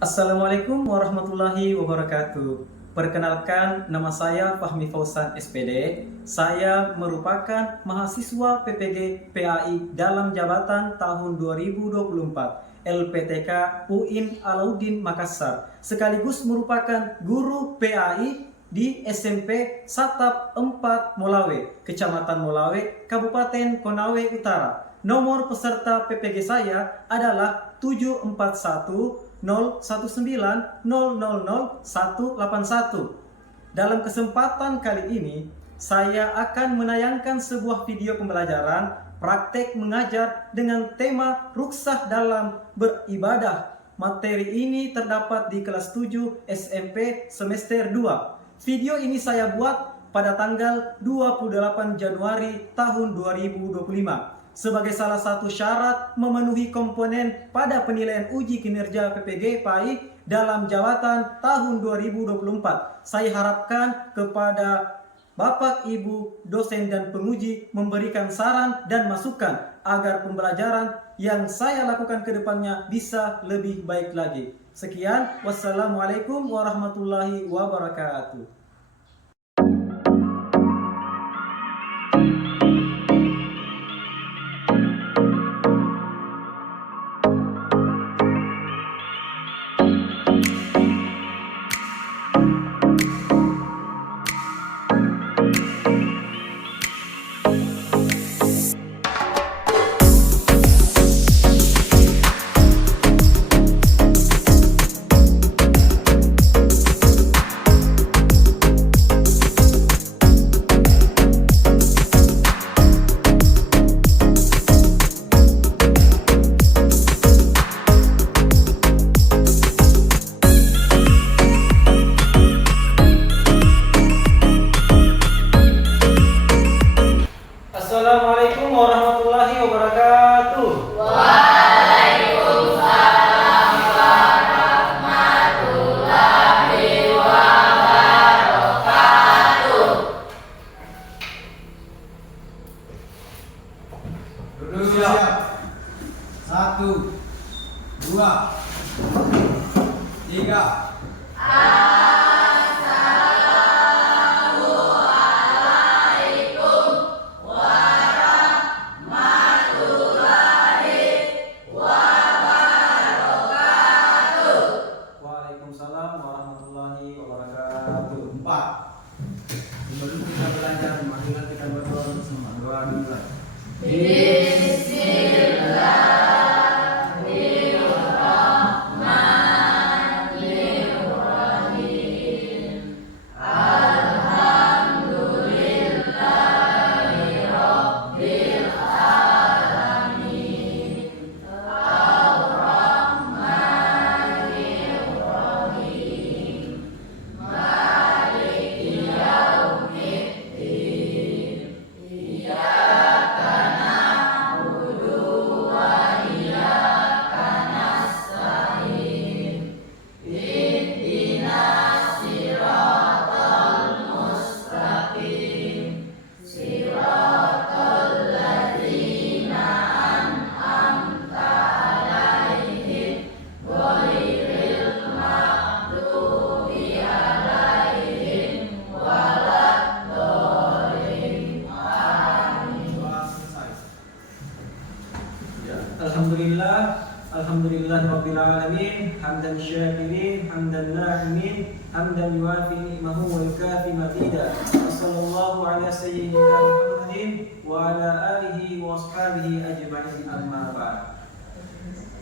Assalamualaikum warahmatullahi wabarakatuh. Perkenalkan, nama saya Fahmi Fauzan SPD. Saya merupakan mahasiswa PPG PAI dalam jabatan tahun 2024 LPTK UIN Alauddin Makassar, sekaligus merupakan guru PAI di SMP Satap 4 Molawe, Kecamatan Molawe, Kabupaten Konawe Utara. Nomor peserta PPG saya adalah 74101900181. Dalam kesempatan kali ini, saya akan menayangkan sebuah video pembelajaran praktek mengajar dengan tema ruksah dalam beribadah. Materi ini terdapat di kelas 7 SMP semester 2. Video ini saya buat pada tanggal 28 Januari tahun 2025. Sebagai salah satu syarat memenuhi komponen pada penilaian uji kinerja PPG PAI dalam jabatan tahun 2024. Saya harapkan kepada Bapak, Ibu, dosen dan penguji memberikan saran dan masukan agar pembelajaran yang saya lakukan ke depannya bisa lebih baik lagi. Sekian, wassalamualaikum warahmatullahi wabarakatuh. Assalamualaikum warahmatullahi wabarakatuh. Waalaikumsalam warahmatullahi wabarakatuh. Duduk siap. 1, 2, 3. Waalaikumsalam warahmatullahi wabarakatuh. 4. Sebelum kita belajar, marilah kita berdoa bersama. Doa dulu. Alhamdulillah Rabbil Alamin, hamdan syakirin, hamdan na'imin, hamdan yuafi ni'mahu wa yukafi mazida. Wassallallahu ala sayyidina Muhammadin wa ala alihi wa ashabihi ajma'in, amma ba'd.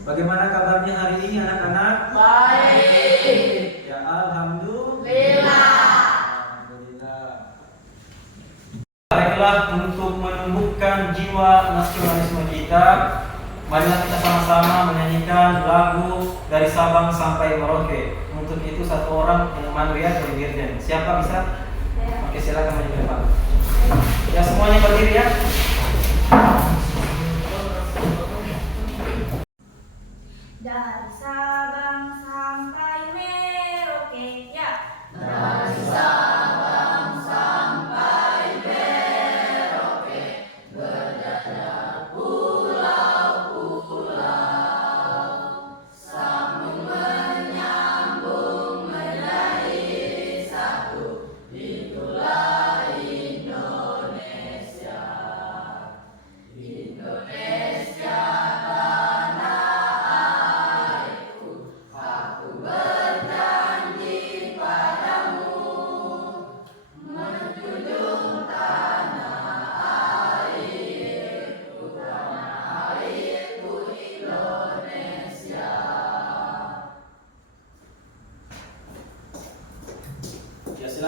Bagaimana kabarnya hari ini anak-anak? Baik. Ya, alhamdulillah. Baiklah, untuk menumbuhkan jiwa nasionalisme kita, marilah kita sama-sama menyanyikan lagu dari Sabang sampai Merauke. Untuk itu satu orang yang memandu ya dari Dirjen. Siapa bisa? Oke, silakan maju ke depan. Ya, semuanya berdiri ya. Dari Sabang sampai Merauke, ya. Dari Sabang sampai Merauke, berdada pulau-pulau, sambung menyatu.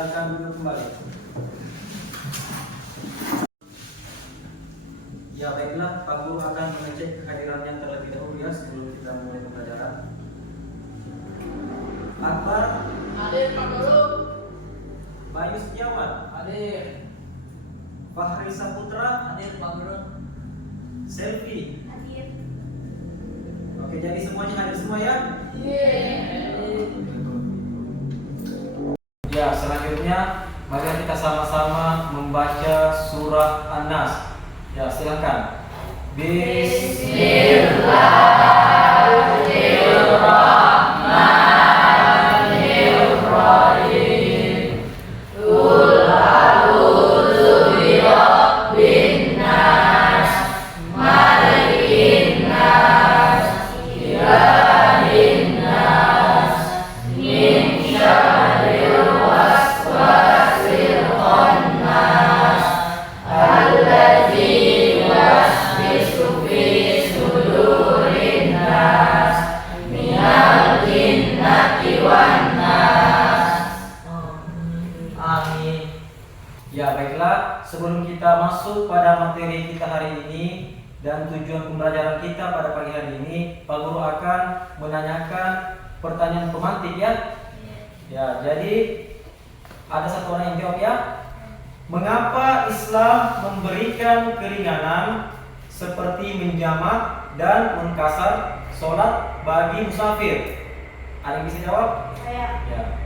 Silakan duduk kembali. Ya baiklah, Pak Guru akan mengecek kehadirannya terlebih dahulu ya sebelum kita mulai pembelajaran. Akbar, Hadir Pak Guru. Bayu Setiawan, Hadir. Fahri Saputra, Hadir Pak Guru. Selfie. Hadir. Oke, jadi semuanya hadir semua ya? Ya, selanjutnya mari kita sama-sama membaca surah An-Nas. Ya, silakan. Bismillahirrahmanirrahim. Qul a'udzu birabbin nas, malikin nas, ilahin nas, min syarril waswasil khannas, alladzi yuwaswisu fi sudurin nas, minal jinnati wan nas. Amin. Ya, baiklah, sebelum kita masuk pada materi kita hari ini dan tujuan pembelajaran kita pada pagi hari ini, Pak Guru akan menanyakan pertanyaan pemantik ya. Ya, jadi ada satu orang yang jawab ya. Mengapa Islam memberikan keringanan seperti menjamak dan mengkasar sholat bagi musafir? Ada yang bisa jawab? Saya. Ya.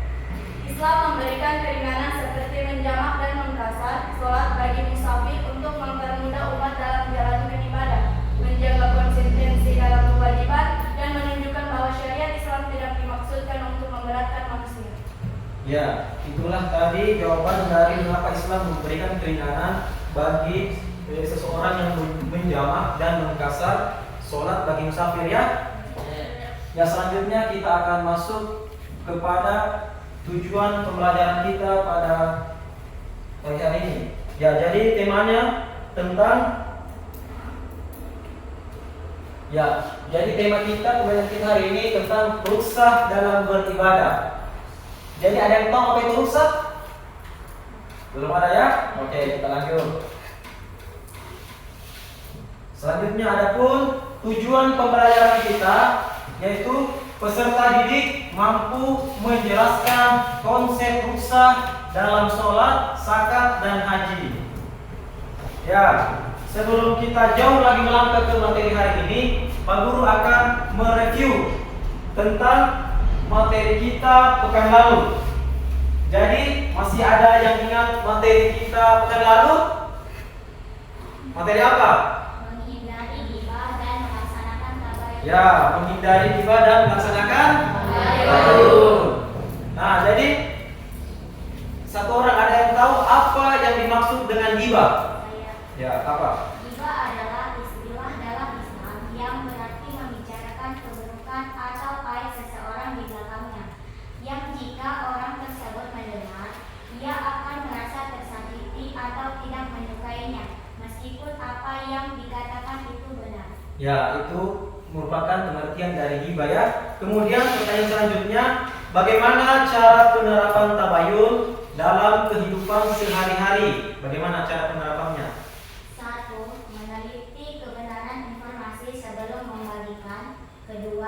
Islam memberikan keringanan seperti menjamak dan mengkasar sholat bagi musafir untuk mempermudah umat dalam menjalankan ibadah, menjaga konsistensi dalam kewajiban, dan menunjukkan bahwa syariat Islam tidak dimaksudkan untuk memberatkan manusia. Ya, itulah tadi jawaban dari mengapa Islam memberikan keringanan bagi seseorang yang menjamak dan mengkasar sholat bagi musafir ya. Ya, selanjutnya kita akan masuk kepada tujuan pembelajaran kita pada pagi hari ini. Ya, jadi temanya tentang tema kita pembelajaran kita hari ini tentang ruksah dalam beribadah. Jadi ada yang tahu apa itu ruksah? Belum ada ya? Oke, kita lanjut. Selanjutnya adapun tujuan pembelajaran kita yaitu peserta didik mampu menjelaskan konsep ruksah dalam sholat, zakat, dan haji. Ya, sebelum kita jauh lagi melangkah ke materi hari ini, Pak Guru akan mereview tentang materi kita pekan lalu. Jadi masih ada yang ingat materi kita pekan lalu? Materi apa? Menghindari ghibah dan melaksanakan tabayun. Ya, menghindari ghibah dan melaksanakan tabayun. Nah, jadi satu orang ada yang tahu apa yang dimaksud dengan ghibah? Saya. Ya, apa? Ghibah adalah istilah dalam Islam yang berarti membicarakan keburukan atau aib seseorang di belakangnya, yang jika orang tersebut mendengar, ia akan merasa tersakiti atau tidak menyukainya, meskipun apa yang dikatakan itu benar. Ya, itu merupakan pengertian dari ghibah ya. Kemudian pertanyaan selanjutnya, bagaimana cara penerapan tabayun dalam kehidupan sehari-hari? Bagaimana cara penerapannya? 1. Meneliti kebenaran informasi sebelum membagikan. 2.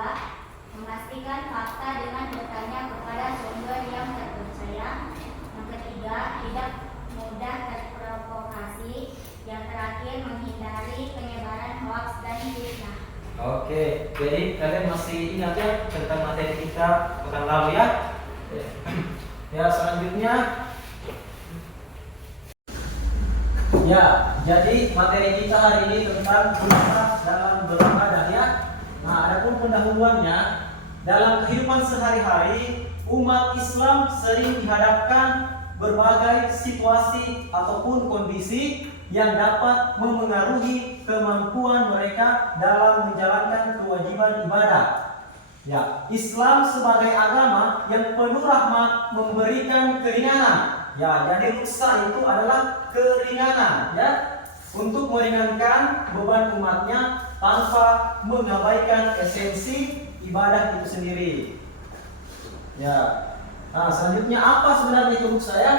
Memastikan fakta dengan bertanya kepada sumber yang terpercaya. Yang ketiga, tidak mudah terprovokasi. Yang terakhir, menghindari penyebaran hoaks dan fitnah. Oke, jadi kalian masih ingat ya tentang materi kita pekan lalu ya? Ya, selanjutnya ya, jadi materi kita hari ini tentang ruksah dalam beribadah ya. Nah, adapun pendahuluannya, dalam kehidupan sehari-hari umat Islam sering dihadapkan berbagai situasi ataupun kondisi yang dapat memengaruhi kemampuan mereka dalam menjalankan kewajiban ibadah. Ya, Islam sebagai agama yang penuh rahmat memberikan keringanan. Ya, jadi ruksah itu adalah keringanan ya, untuk meringankan beban umatnya tanpa mengabaikan esensi ibadah itu sendiri. Ya. Nah, selanjutnya apa sebenarnya itu ruksa ya?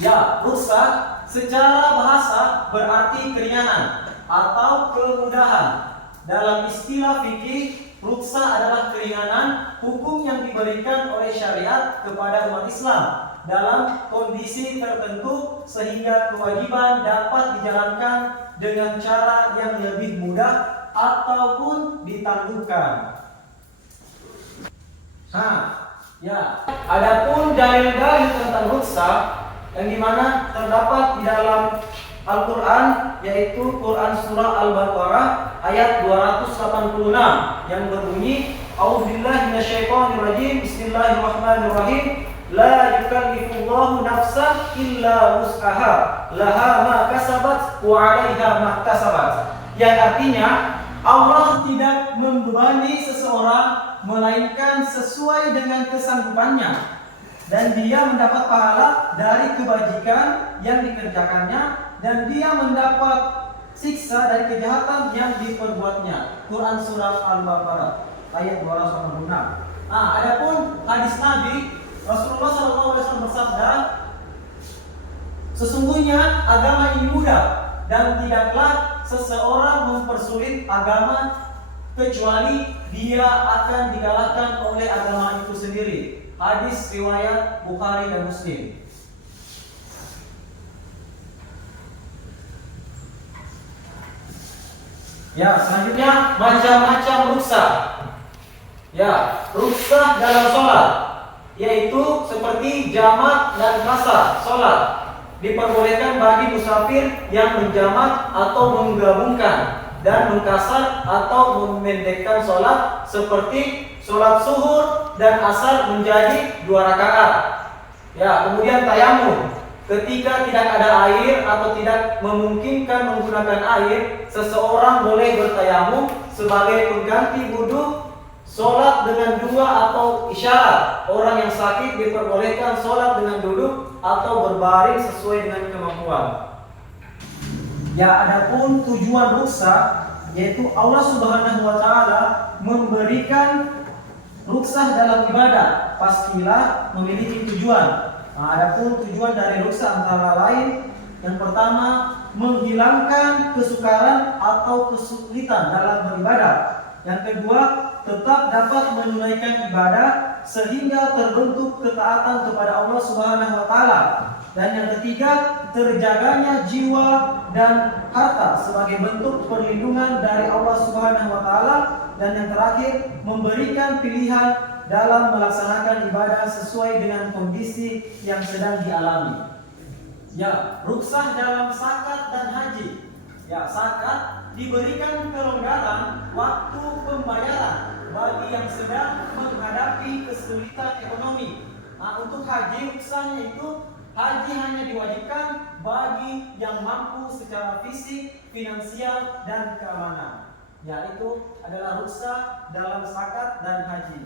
Ya, ruksa secara bahasa berarti keringanan atau kemudahan. Dalam istilah fikih, ruksa adalah keringanan hukum yang diberikan oleh syariat kepada umat Islam dalam kondisi tertentu sehingga kewajiban dapat dijalankan dengan cara yang lebih mudah ataupun ditangguhkan. Nah, ya, adapun dalil-dalil tentang ruksa yang dimana terdapat di dalam Al-Quran, yaitu Quran Surah Al-Baqarah ayat 286 yang berbunyi, A'udzubillahi minasyaitonirrajim, Bismillahirrahmanirrahim, La yukallifullahu nafsan illa wus'aha, laha ma kasabat wa 'alaiha ma kasabat. Yang artinya, Allah tidak membebani seseorang melainkan sesuai dengan kesanggupannya, dan dia mendapat pahala dari kebajikan yang dikerjakannya, dan dia mendapat siksa dari kejahatan yang diperbuatnya. Quran Surah Al-Baqarah ayat 286. Nah, adapun hadis Nabi, Rasulullah SAW bersabda, sesungguhnya agama ini mudah dan tidaklah seseorang mempersulit agama kecuali dia akan dikalahkan oleh agama itu sendiri. Hadis riwayat Bukhari dan Muslim. Ya, selanjutnya macam-macam ruksa. Ya, ruksa dalam sholat, yaitu seperti jamak dan qasar sholat. Diperbolehkan bagi musafir yang menjamak atau menggabungkan, dan mengkasar atau memendekkan sholat, seperti sholat zuhur dan asar menjadi 2 rakaat. Ya, kemudian tayamum. Ketika tidak ada air atau tidak memungkinkan menggunakan air, seseorang boleh bertayamum sebagai pengganti wudu. Sholat dengan 2 atau isyarat. Orang yang sakit diperbolehkan sholat dengan duduk atau berbaring sesuai dengan kemampuan. Ya, adapun tujuan ruksa, yaitu Allah Subhanahu wa taala memberikan ruksa dalam ibadah, pastilah memiliki tujuan. Nah, adapun tujuan dari ruksa antara lain, yang pertama, menghilangkan kesukaran atau kesulitan dalam beribadah. Yang kedua, tetap dapat menunaikan ibadah sehingga terbentuk ketaatan kepada Allah Subhanahu wa taala. Dan yang ketiga, terjaganya jiwa dan harta sebagai bentuk perlindungan dari Allah Subhanahu wa taala. Dan yang terakhir, memberikan pilihan dalam melaksanakan ibadah sesuai dengan kondisi yang sedang dialami. Ya, ruksah dalam zakat dan haji. Ya, zakat diberikan kelonggaran waktu pembayaran bagi yang sedang menghadapi kesulitan ekonomi. Nah, untuk haji, ruksahnya itu haji hanya diwajibkan bagi yang mampu secara fisik, finansial, dan keamanan. Ya, itu adalah ruksa dalam zakat dan haji.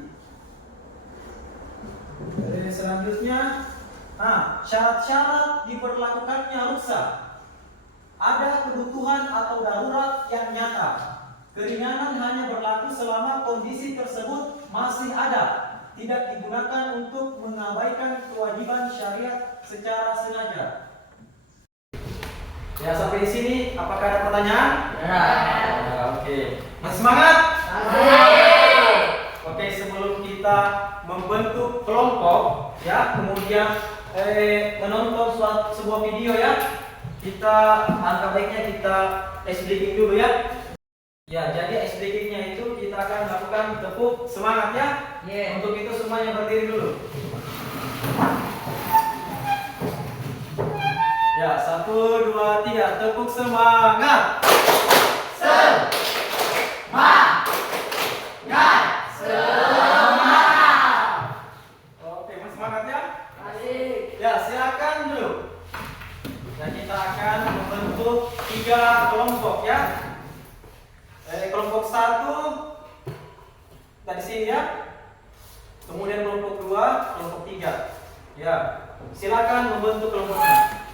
Selanjutnya, syarat-syarat diberlakukannya ruksa. Ada kebutuhan atau darurat yang nyata. Keringanan hanya berlaku selama kondisi tersebut masih ada, tidak digunakan untuk mengabaikan kewajiban syariat secara sengaja. Ya, sampai di sini apakah ada pertanyaan? Ya. Oke. Masih semangat? Oke, sebelum kita membentuk kelompok, ya, kemudian menonton sebuah video, ya, kita angka baiknya kita ice breaking dulu, ya. Ya, jadi ice breaking-nya itu kita akan lakukan tepuk semangat, ya. Untuk itu semuanya berdiri dulu. Ya, 1, 2, 3, tepuk semangat. Oke, masih semangat, ya? Ya, silakan dulu. Dan kita akan membentuk 3 kelompok, ya. Kelompok 1 dari sini, ya. Kemudian kelompok 2, kelompok 3. Ya, silakan membentuk kelompoknya.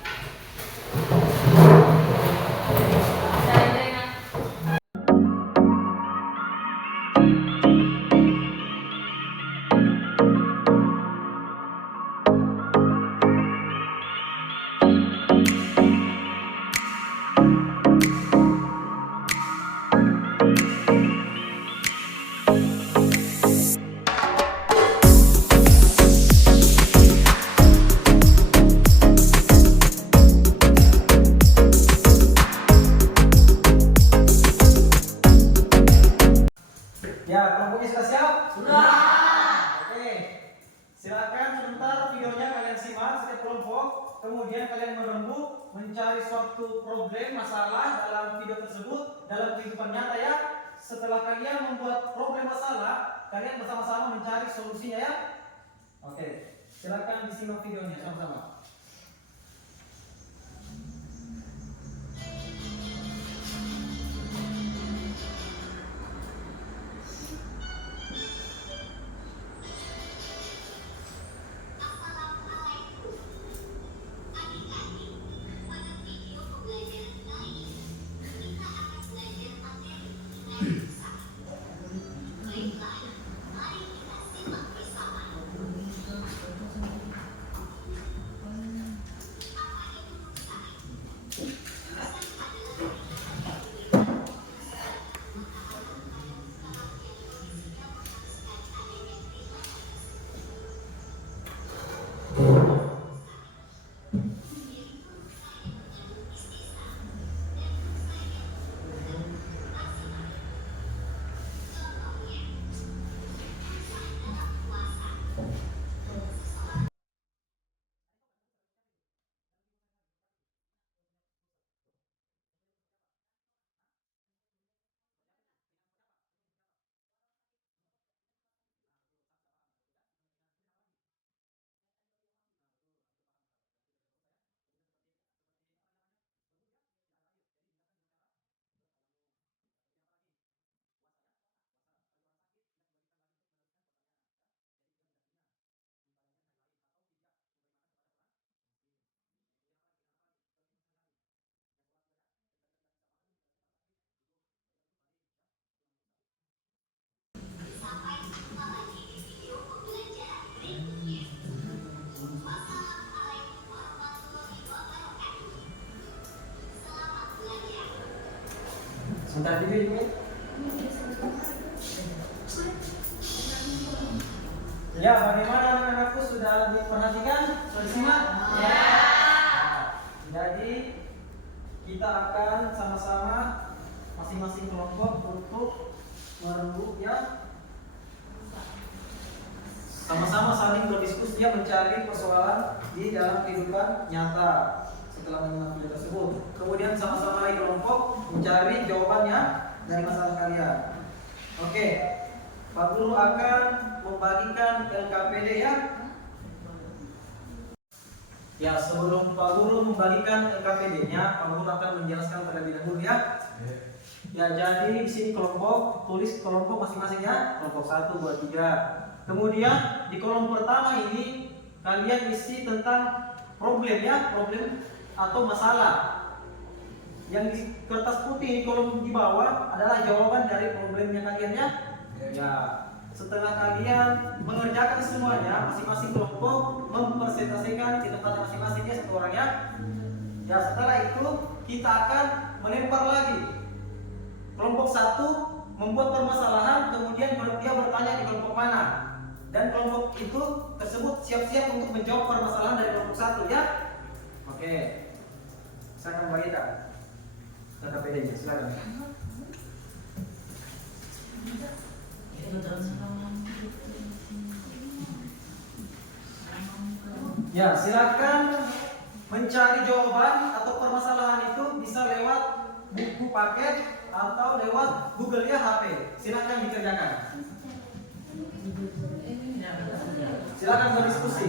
Ya, kelompoknya sudah siap? Sudah. Oke. Silakan sebentar videonya kalian simak setiap kelompok. Kemudian kalian merembuk mencari suatu problem masalah dalam video tersebut dalam kehidupan nyata ya. Setelah kalian membuat problem masalah, kalian bersama-sama mencari solusinya ya. Oke. Silakan disimak videonya sama-sama. Sebentar dulu ini. Ya, bagaimana anak-anakku sudah diperhatikan? Sudah disimak? Ya. Jadi kita akan sama-sama masing-masing kelompok untuk merembuk ya. Sama-sama saling berdiskusi ya mencari persoalan di dalam kehidupan nyata setelah menyimak video tersebut. Kemudian sama-sama lagi kelompok mencari jawabannya dari masalah kalian. Oke, Pak Guru akan membagikan LKPD ya. Ya, sebelum Pak Guru membagikan LKPD-nya, Pak Guru akan menjelaskan terlebih dahulu ya. Ya, jadi di sini kelompok, tulis kelompok masing-masing ya. Kelompok 1, 2, 3. Kemudian di kolom pertama ini kalian isi tentang problem ya, problem atau masalah. Yang di kertas putih di kolom di bawah adalah jawaban dari problemnya kalian ya. Ya, setelah kalian mengerjakan semuanya, masing-masing kelompok mempresentasikan di tempatnya masing-masing ya satu orang ya. Ya, setelah itu kita akan melempar lagi. Kelompok 1 membuat permasalahan, kemudian dia bertanya di kelompok mana. Dan kelompok itu tersebut siap-siap untuk menjawab permasalahan dari kelompok 1 ya. Oke. Saya akan bagikan LKPD-nya, silakan. Ya, silakan mencari jawaban atau permasalahan itu bisa lewat buku paket atau lewat Google ya HP. Silakan dikerjakan. Silakan berdiskusi.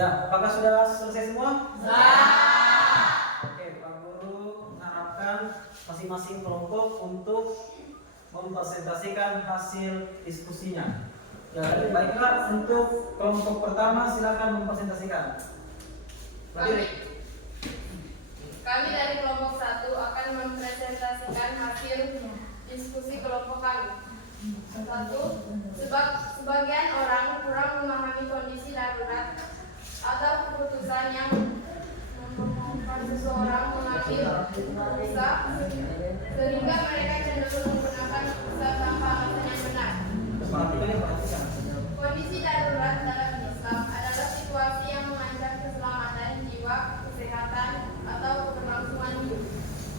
Ya, apakah sudah selesai semua? Oke, Pak Guru mengharapkan masing-masing kelompok untuk mempresentasikan hasil diskusinya. Ya, baiklah, untuk kelompok pertama silakan mempresentasikan. Berdiri. Kami dari kelompok 1 akan mempresentasikan hasil diskusi kelompok kami. 1. Sebagian orang kurang memahami kondisi darurat atau keputusan yang memungkinkan seseorang mengambil keputusan sehingga mereka cenderung menggunakan keputusan tanpa alasan yang benar. Kondisi darurat dalam Islam adalah situasi yang mengancam keselamatan jiwa, kesehatan, atau keberlangsungan hidup.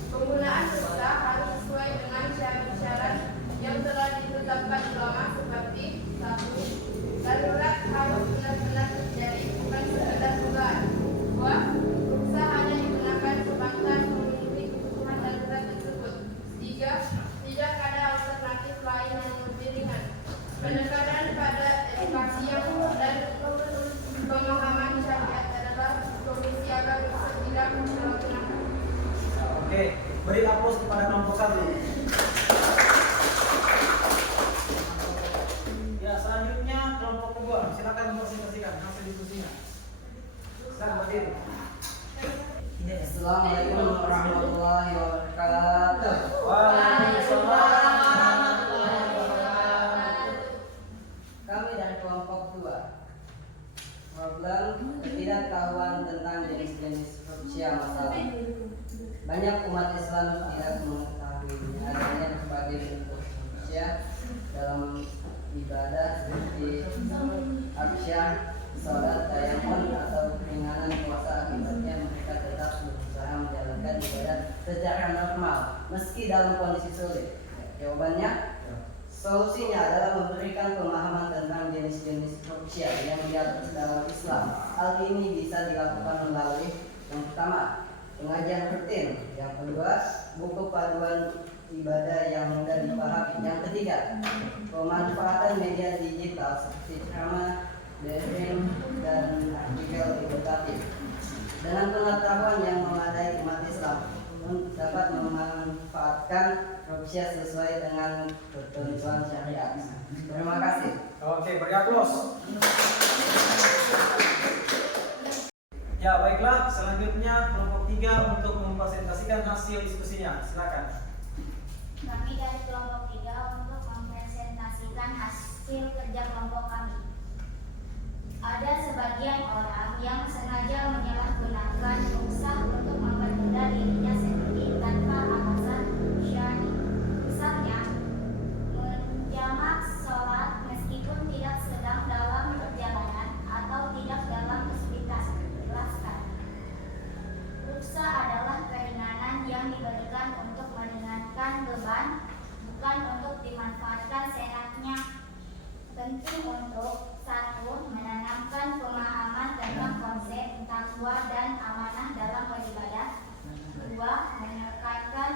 Penggunaan ruksa harus sesuai dengan syarat-syarat yang telah ditetapkan ulama seperti 1. Darurat harus benar-benar terjadi, bukan sekedar dugaan. 2. Ruksa hanya digunakan sebatas memenuhi kebutuhan darurat tersebut. 3. Tidak ada alternatif lain yang lebih ringan. Pendekatan pada edukasi yang dan pemahaman syariat adalah solusi agar ruksa tidak disalahgunakan. Oke, beri aplaus kepada kelompok 1. Ya, selanjutnya kelompok kedua. Silakan mempresentasikan hasil diskusinya. Silakan berdiri. Assalamualaikum warahmatullahi wabarakatuh. Waalaikumsalam. Kami dari kelompok 2. Problem ketidaktahuan tentang jenis-jenis ruksia masalah. Banyak umat Islam tidak mengetahui adanya berbagai bentuk ruksia dalam ibadah seperti aksyah, sholat, tayammum, atau keringanan puasa. Akibatnya mereka tetap berusaha menjalankan ibadah secara normal meski dalam kondisi sulit. Jawabannya, solusinya adalah memberikan pemahaman tentang jenis-jenis ruksia yang diatur dalam Islam. Hal ini bisa dilakukan melalui yang pertama, pengajian rutin. Yang kedua, buku panduan ibadah yang mudah dipahami. Yang ketiga, pemanfaatan media digital seperti ceramah, daring, dan artikel edukatif. Dengan pengetahuan yang memadai, umat Islam dapat memanfaatkan ruksia sesuai dengan ketentuan syariat. Terima kasih. Oke, beri aplaus. Ya, baiklah, selanjutnya kelompok 3 untuk mempresentasikan hasil diskusinya. Silakan. Kami dari kelompok 3 untuk mempresentasikan hasil kerja kelompok kami. Ada sebagian orang yang sengaja menyalahgunakan ruksa untuk mempermudah dirinya sendiri tanpa alasan syar'i. Misalnya, menjamak sholat meskipun tidak sedang dalam perjalanan atau tidak dalam kesulitan. Jelaskan. Ruksa adalah keringanan yang diberikan untuk meringankan beban, bukan untuk dimanfaatkan seenaknya. Penting untuk 1. Menanamkan pemahaman tentang konsep takwa dan amanah dalam beribadah. 2. Menekankan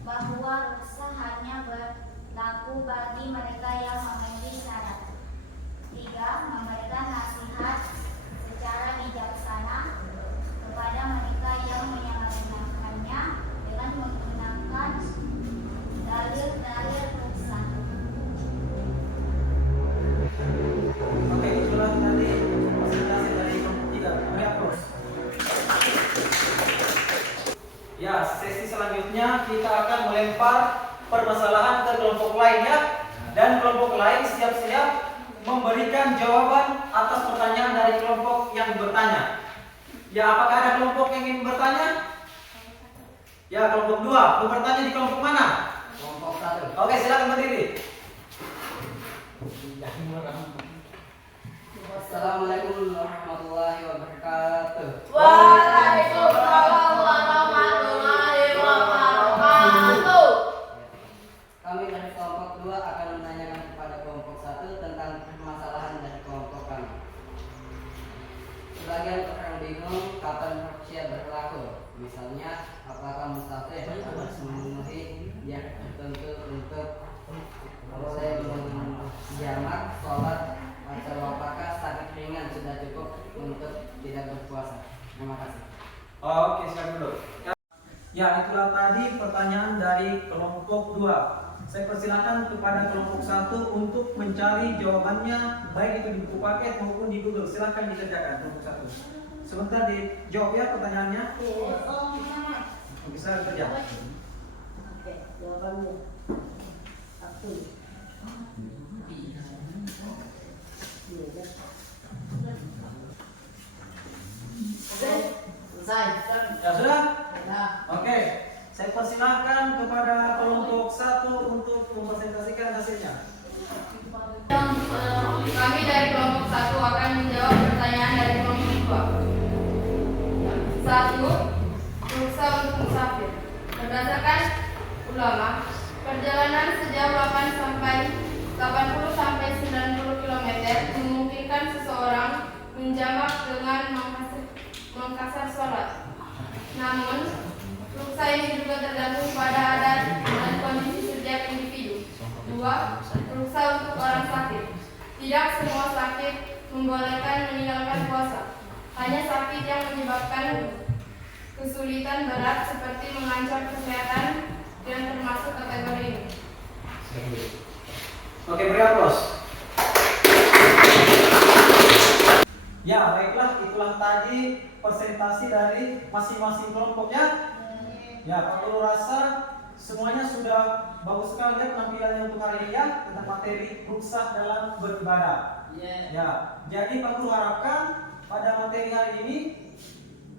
bahwa ruksa hanya berlaku bagi mereka yang memenuhi syarat. 3. Memberikan nasihat secara bijaksana kepada mereka yang menyalahgunakannya dengan menggunakan dalil-dalil ruksa. Oke, itulah tadi presentasi dari kelompok 3. Beri aplaus. Ya, sesi selanjutnya kita akan melempar permasalahan ke kelompok lainnya, dan kelompok lain siap-siap memberikan jawaban atas pertanyaan dari kelompok yang bertanya. Ya, apakah ada kelompok yang ingin bertanya? Ya, kelompok 2. Mau bertanya di kelompok mana? Kelompok 1. Oke, silakan berdiri. Assalamualaikum warahmatullahi wabarakatuh. Waalaikumsalam warahmatullahi wabarakatuh. Kami dari kelompok 2 akan menanyakan kepada kelompok 1 tentang permasalahan dari kelompok kami. Sebagian orang bingung kapan ruksia berlaku. Misalnya, apakah mustahil harus memenuhi yang tertentu untuk boleh menjamak sholat, atau apakah sakit ringan sudah cukup untuk tidak berpuasa. Terima kasih. Oke, silakan dulu. Ya, itulah tadi pertanyaan dari kelompok 2. Saya persilakan kepada kelompok 1 untuk mencari jawabannya baik itu di buku paket maupun di Google. Silakan dikerjakan kelompok 1. Sebentar dijawab ya pertanyaannya. Bisa kerja. Oke, jawabannya. Satu. Selesai. Ya sudah? Ya. Oke. Saya persilakan kepada kelompok 1 untuk mempresentasikan hasilnya. Kami dari kelompok 1 akan menjawab pertanyaan dari kelompok 2. 1. Ruksa untuk musafir. Berdasarkan ulama, perjalanan sejauh 80 sampai 90 km memungkinkan seseorang menjamak dengan mengkasar sholat. Namun, ruksa ini juga tergantung pada adat dan kondisi setiap individu. 2. Ruksa untuk orang sakit. Tidak semua sakit membolehkan meninggalkan puasa. Hanya sakit yang menyebabkan kesulitan berat seperti mengancam kesehatan yang termasuk kategori ini. Oke, beri aplaus. Ya, baiklah, itulah tadi presentasi dari masing-masing kelompoknya. Ya, Pak Guru rasa semuanya sudah bagus sekali ya penampilannya untuk hari ini ya tentang materi ruksa dalam beribadah. Ya, jadi Pak Guru harapkan pada materi hari ini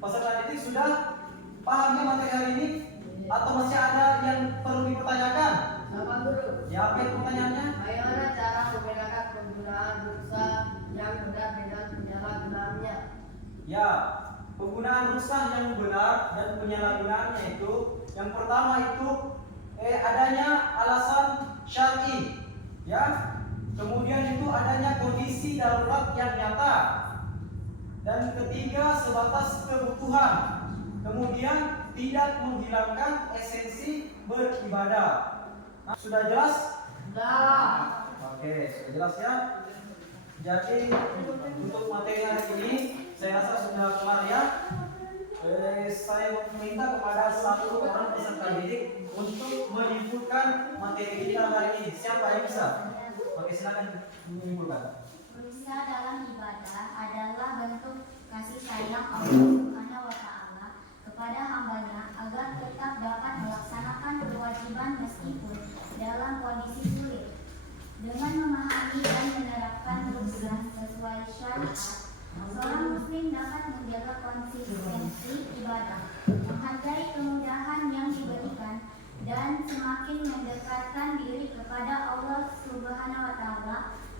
peserta didik sudah paham ya materi hari ini atau masih ada yang perlu dipertanyakan? Bapak Guru, Ya, apa itu pertanyaannya? bagaimana cara membedakan penggunaan ruksa yang benar dengan penyalahgunaannya? Ya, penggunaan ruksah yang benar dan penyalahgunaannya itu yang pertama itu adanya alasan syar'i, ya. Kemudian itu adanya kondisi darurat yang nyata. Dan ketiga sebatas kebutuhan. Kemudian tidak menghilangkan esensi beribadah. Nah, sudah jelas? Sudah. Oke, sudah jelas ya. Jadi untuk materi hari ini saya rasa sudah kelar ya. Saya meminta kepada satu orang peserta didik untuk menyimpulkan materi kita hari ini. Siapa yang bisa? Oke, silakan menyimpulkan. Ruksa dalam ibadah adalah bentuk kasih sayang Allah Subhanahu wa Ta'ala kepada hambanya agar tetap dapat melaksanakan kewajiban meskipun dalam kondisi sulit. Dengan memahami dan menerapkan ruksa sesuai syariat, seorang muslim dapat menjaga konsistensi ibadah, menghargai kemudahan yang diberikan, dan semakin mendekatkan diri kepada Allah Subhanahu wa Ta'ala.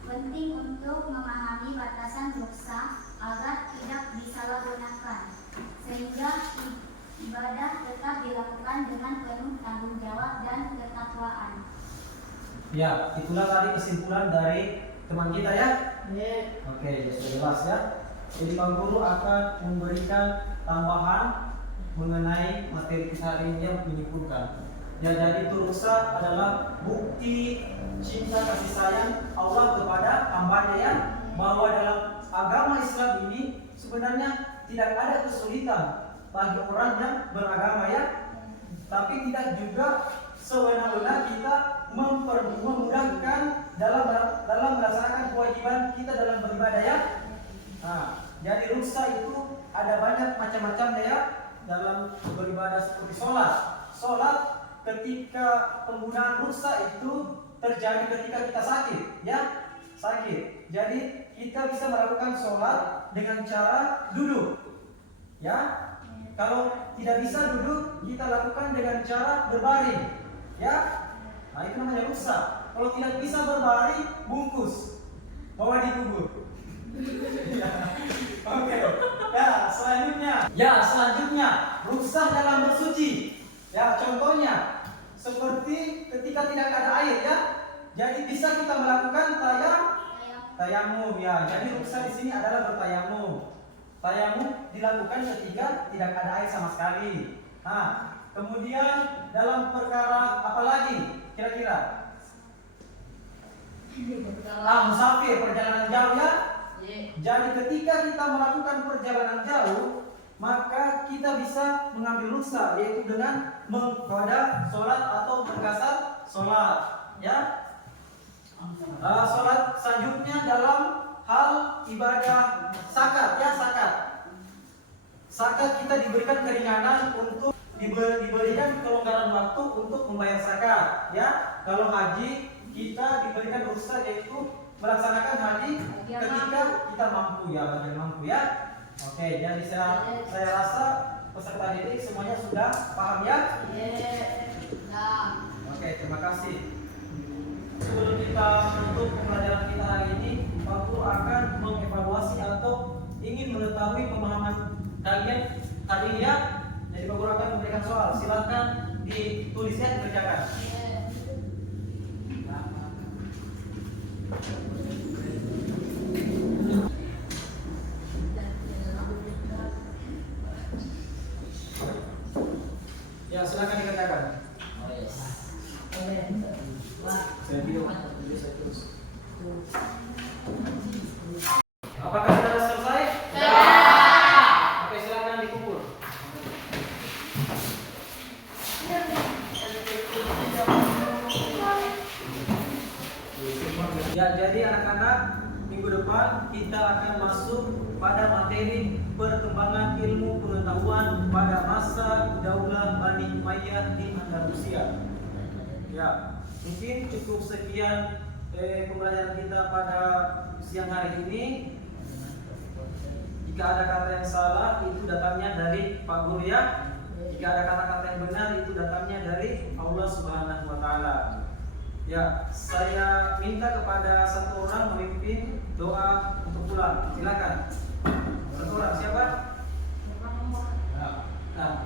Penting untuk memahami batasan ruksa agar tidak disalahgunakan, sehingga ibadah tetap dilakukan dengan penuh tanggung jawab dan ketakwaan. Ya, itulah tadi kesimpulan dari teman kita ya. Oke, sudah jelas ya. Jadi Pak Guru akan memberikan tambahan mengenai materi kita hari ini yang menyimpulkan. Ya, jadi itu ruksa adalah bukti cinta kasih sayang Allah kepada hambanya ya, bahwa dalam agama Islam ini sebenarnya tidak ada kesulitan bagi orang yang beragama ya, tapi tidak juga sewenang-wenang kita memudahkan dalam melaksanakan kewajiban kita dalam beribadah ya. Nah, jadi ruksa itu ada banyak macam-macamnya ya dalam beribadah seperti sholat. Sholat ketika penggunaan ruksa itu terjadi ketika kita sakit ya, sakit. Jadi kita bisa melakukan sholat dengan cara duduk ya. Kalau tidak bisa duduk, kita lakukan dengan cara berbaring ya. Nah, itu namanya ruksa. Kalau tidak bisa berbaring, bungkus, bawa dikubur. Oke. Ya, selanjutnya ruksa dalam bersuci. Ya, contohnya seperti ketika tidak ada air ya. Jadi bisa kita melakukan tayamum ya. Jadi ruksa di sini adalah bertayamum. Tayamum dilakukan ketika tidak ada air sama sekali. Nah, kemudian dalam perkara apa lagi kira-kira? Musafir, perjalanan jauh ya. Jadi ketika kita melakukan perjalanan jauh, maka kita bisa mengambil ruksa, yaitu dengan mengqada sholat atau mengkasar sholat. Ya, sholat selanjutnya dalam hal ibadah zakat. Ya, zakat. Zakat kita diberikan keringanan untuk diberikan kelonggaran waktu untuk membayar zakat. Ya, kalau haji kita diberikan ruksa, yaitu melaksanakan haji ketika kita mampu, ya, bagian mampu, ya. Oke, jadi saya rasa peserta didik semuanya sudah paham, ya. Oke, terima kasih. Sebelum kita menutup pembelajaran kita hari ini, Pak Guru akan mengevaluasi atau ingin mengetahui pemahaman kalian hari ini, ya. Jadi Pak Guru akan memberikan soal. Silakan ditulisnya, dikerjakan. Ya, silakan dikerjakan. Saya video saya terus. Apakah sudah selesai? Oke, silakan dikumpul. Ya, jadi anak-anak, minggu depan kita akan masuk pada materi perkembangan ilmu pengetahuan pada masa Daulah Bani Umayyah di Andalusia. Ya, mungkin cukup sekian pembelajaran kita pada siang hari ini. Jika ada kata yang salah, itu datangnya dari Pak Guru, ya. Jika ada kata-kata yang benar, itu datangnya dari Allah Subhanahu wa Ta'ala. Ya, saya minta kepada satu orang memimpin doa untuk pulang. Silakan. Satu orang, siapa? Nah.